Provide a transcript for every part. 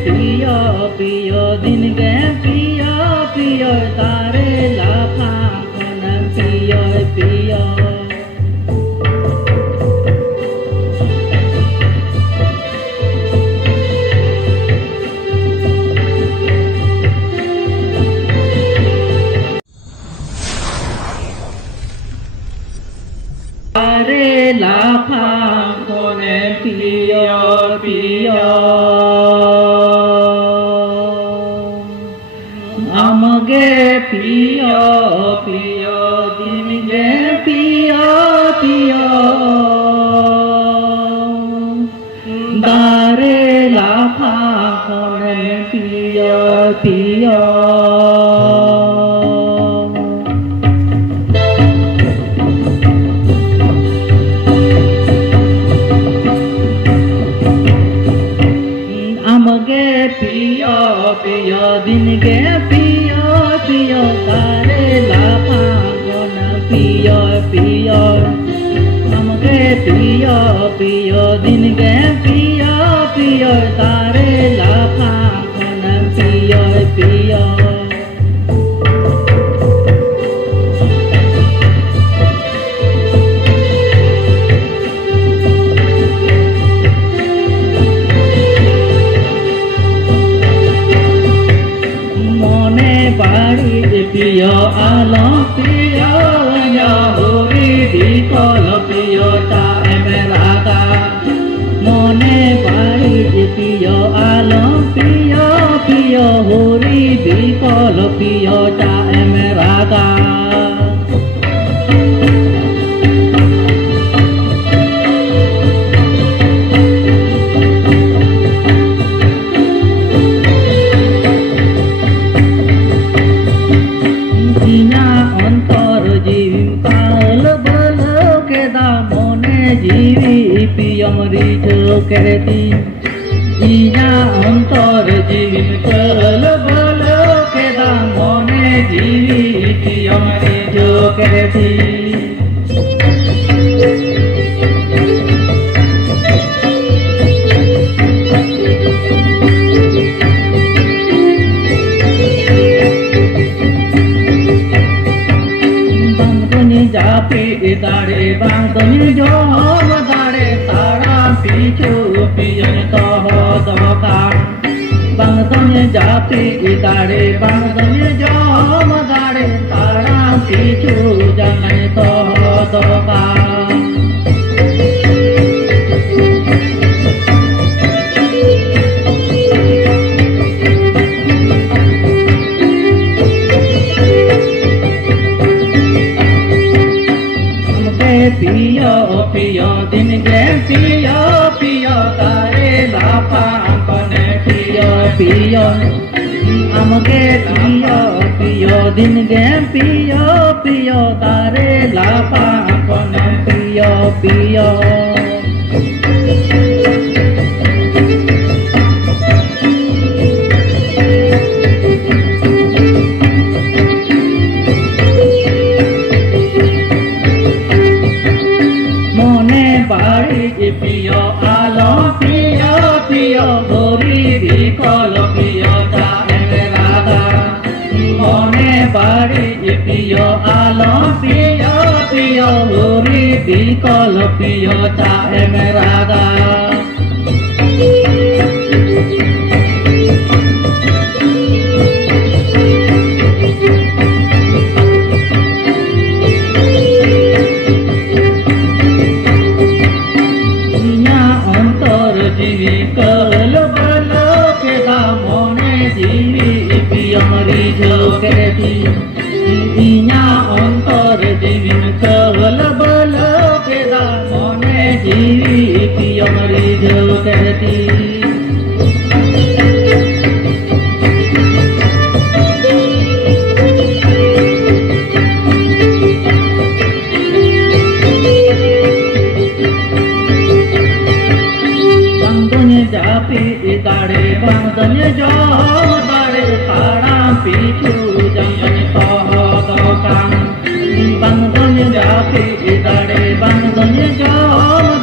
पियो पियो दिन गे पियो पियो तारे लाफा कोन पियो पियो तारे लाफा कोन पियो पियो आमगे पियो पियो दिन गे पियो पियो तारे लाफा कोन पियो पियो आमगे पियो पियो दिन गे पियो पियो तारे लाफा कोन पियो पियो आमगे पियो पियो दिन गे पियो पियो तारे लाफा कोन पियो पियो पियो आलो पियो या होरी बिकल पियो ताए मेरागा मने बाड़ी पियो आलो पियो पियो होरी बिकल पियो ताए मेरागा जीवी पियम रिझो करती इना अंतर जीवी कल बल के दामने जीवी पियम रिझो करती जापी दाड़े बांधनी जो दाड़े तारा पीछू पियन कह दका बांधनी जापी दाड़े बांधनी जो दाड़े तारा पीछू जन कह दका पियो पियो दिन गे पियो पियो तारे लाफा कोन पियो पियो आमगे पियो पियो दिन गे पियो पियो तारे लाफा कोन पियो पियो पियो आलो पियो पियो होरी बिकल पियो ताए मेरागा मने बाड़ी पियो आलो पियो पियो होरी बिकल पियो ताए मेरागा जीवी कल बल के दामने जीवी पियम रिझो करती इना अंतर जीवी कल बल के दामने जीवी पियम रिझो करती जापी दाड़े बांधने जो दाड़े तारा पीछू जन कह दका बांधने जापी दाड़े बांधने जो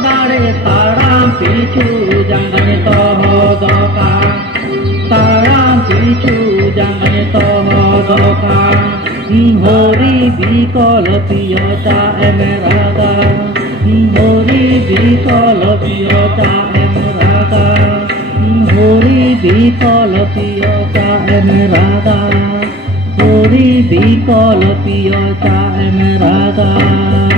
दाड़े तारा पीछू जन कह दका Hori bikol piyota emeraga, Hori bikol piyota emeraga, Hori bikol piyota emeraga, Hori bikol piyota emeraga.